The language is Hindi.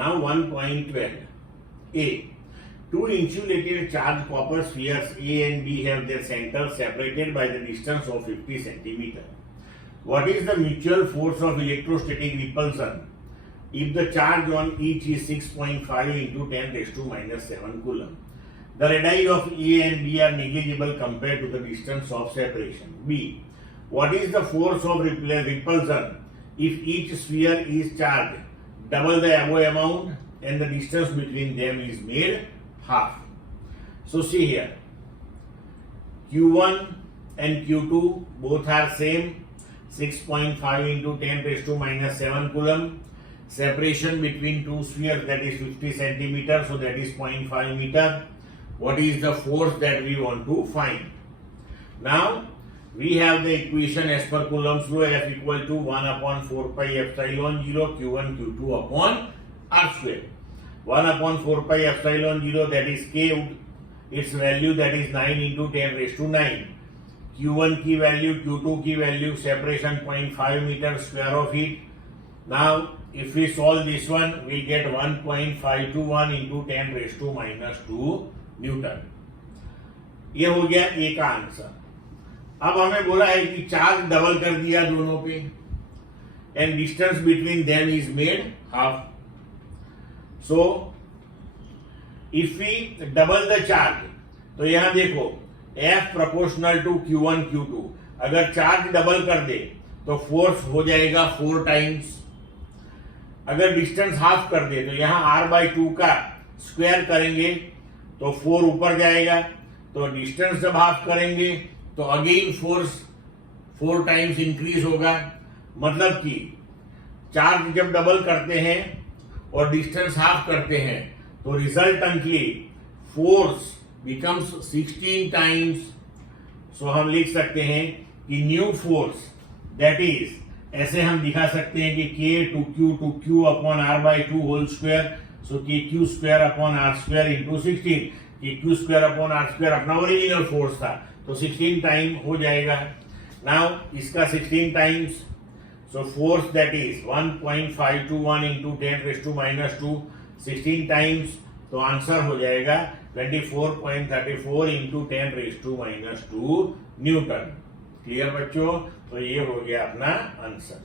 Now 1.12. A. Two insulated charged copper spheres A and B have their centers separated by the distance of 50 centimeter. What is the mutual force of electrostatic repulsion if the charge on each is 6.5 into 10 raised to minus 7 coulomb? The radii of A and B are negligible compared to the distance of separation. B. What is the force of repulsion if each sphere is charged double the above amount and the distance between them is made half? So see here, Q1 and Q2 both are same, 6.5 into 10 raised to minus 7 coulomb. Separation between two spheres, that is 50 centimeter, so that is 0.5 meter. What is the force that we want to find? Now we have the equation as per Coulomb's law, F equal to 1 upon 4 pi epsilon 0 Q1 Q2 upon R square. 1 upon 4 pi epsilon 0, that is K, its value that is 9 into 10 raised to 9. Q1 key value, Q2 key value, separation 0.5 meter, square of it. Now if we solve this one, we get 1.521 into 10 raised to minus 2 Newton. ये हो गया ए का आंसर. अब हमें बोला है कि चार्ज डबल कर दिया दोनों पे and distance between them is made half. So if we double the charge, तो यहां देखो F proportional to Q1 Q2. अगर चार्ज डबल कर दे तो फोर्स हो जाएगा 4 टाइम्स. अगर डिस्टेंस हाफ कर दे तो यहां R/2 का स्क्वायर करेंगे तो 4 ऊपर जाएगा. तो डिस्टेंस जब हाफ करेंगे तो अगेन फोर्स 4 टाइम्स इंक्रीज होगा. मतलब कि चार्ज जब डबल करते हैं और डिस्टेंस हाफ करते हैं तो रिजल्टेंटली फोर्स बिकम्स 16 टाइम्स. सो हम लिख सकते हैं कि न्यू फोर्स दैट इज, ऐसे हम दिखा सकते हैं कि K to Q upon R/2 whole square. So Q square upon R square into 16. Q square upon R square अपना ओरिजिनल फोर्स था, तो 16 टाइम हो जाएगा. नाउ इसका 16 times, so force that is 1.521 into 10 raise to minus 2, 16 times. तो आंसर हो जाएगा 24.34 into 10 raise to minus 2 newton. Clear बच्चों? तो ये हो गया अपना आंसर.